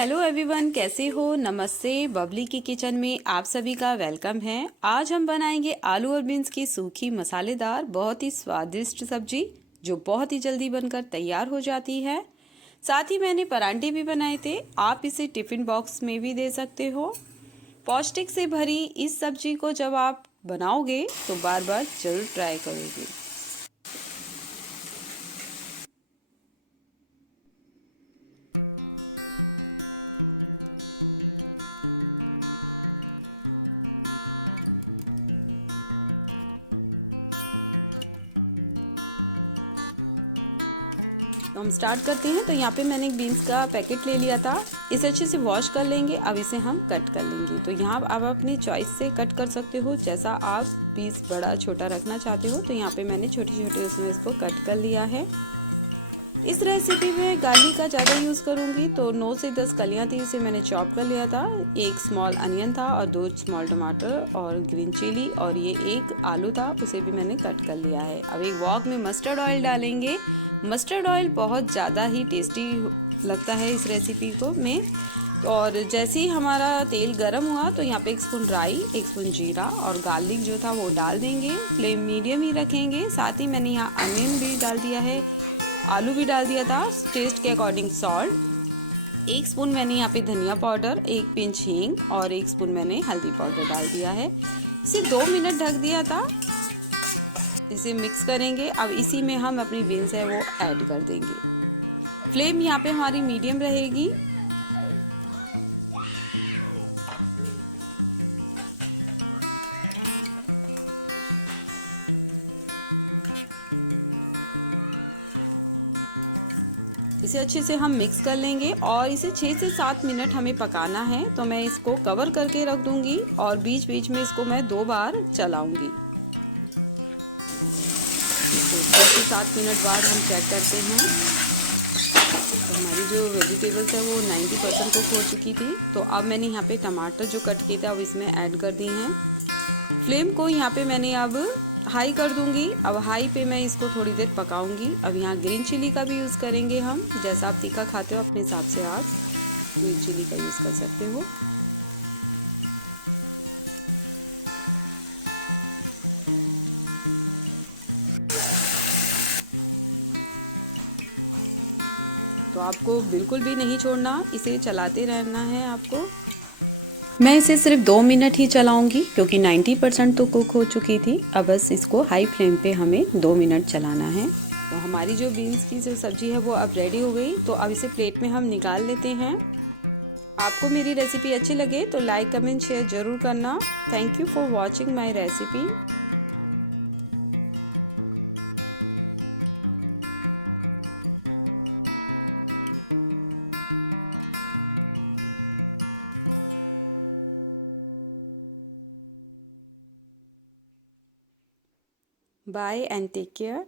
Hello everyone, कैसे हो। नमस्ते। बबली की किचन में आप सभी का वेलकम है। आज हम बनाएंगे आलू और बीन्स की सूखी मसालेदार बहुत ही स्वादिष्ट सब्जी, जो बहुत ही जल्दी बनकर तैयार हो जाती है। साथ ही मैंने परांठे भी बनाए थे, आप इसे टिफ़िन बॉक्स में भी दे सकते हो। पौष्टिक से भरी इस सब्जी को जब आप बनाओगे तो बार बार जरूर ट्राई करोगे। तो हम स्टार्ट करते हैं। तो यहाँ पे मैंने एक बीन्स का पैकेट ले लिया था, इसे अच्छे से वॉश कर लेंगे। अब इसे हम कट कर लेंगे। तो यहाँ आप अपनी चॉइस से कट कर सकते हो, जैसा आप पीस बड़ा छोटा रखना चाहते हो। तो यहाँ पे मैंने छोटे छोटे उसमें इसको कट कर लिया है। इस रेसिपी में गार्लिक का ज़्यादा यूज़ करूँगी, तो 9 से 10 कलियाँ थी, इसे मैंने चॉप कर लिया था। एक स्मॉल अनियन था और 2 स्मॉल टमाटर और ग्रीन चिली, और ये एक आलू था, उसे भी मैंने कट कर लिया है। अब एक वॉक में मस्टर्ड ऑयल डालेंगे। मस्टर्ड ऑयल बहुत ज़्यादा ही टेस्टी लगता है इस रेसिपी को में। और जैसे ही हमारा तेल गर्म हुआ तो यहाँ पे 1 स्पून राई, 1 स्पून जीरा और गार्लिक जो था वो डाल देंगे। फ्लेम मीडियम ही रखेंगे। साथ ही मैंने यहाँ अनियन भी डाल दिया है, आलू भी डाल दिया था। टेस्ट के अकॉर्डिंग सॉल्ट, 1 स्पून मैंने यहाँ पे धनिया पाउडर, 1 पिंच हींग और 1 स्पून मैंने हल्दी पाउडर डाल दिया है। इसे 2 मिनट ढक दिया था। इसे मिक्स करेंगे। अब इसी में हम अपनी बीन्स है वो ऐड कर देंगे। फ्लेम यहाँ पे हमारी मीडियम रहेगी। इसे अच्छे से हम मिक्स कर लेंगे और इसे 6 से 7 मिनट हमें पकाना है। तो मैं इसको कवर करके रख दूंगी और बीच बीच में इसको मैं 2 बार चलाऊंगी। तो 6 से 7 मिनट बाद हम चेक करते हैं। तो हमारी जो वेजिटेबल्स है वो 90% कुक हो चुकी थी। तो अब मैंने यहाँ पे टमाटर जो कट किए थे अब इसमें ऐड कर दी हैं। फ्लेम को यहाँ पे मैंने अब हाई कर दूंगी। अब हाई पे मैं इसको थोड़ी देर पकाऊंगी। अब यहाँ ग्रीन चिली का भी यूज़ करेंगे हम, जैसा आप तीखा खाते हो अपने हिसाब से आप ग्रीन चिली का यूज़ कर सकते हो। तो आपको बिल्कुल भी नहीं छोड़ना, इसे चलाते रहना है आपको। मैं इसे सिर्फ 2 मिनट ही चलाऊंगी क्योंकि 90% तो कुक हो चुकी थी। अब बस इसको हाई फ्लेम पे हमें 2 मिनट चलाना है। तो हमारी जो बीन्स की जो सब्जी है वो अब रेडी हो गई। तो अब इसे प्लेट में हम निकाल लेते हैं। आपको मेरी रेसिपी अच्छी लगे तो लाइक कमेंट शेयर ज़रूर करना। Thank you for watching my recipe. Bye and take care.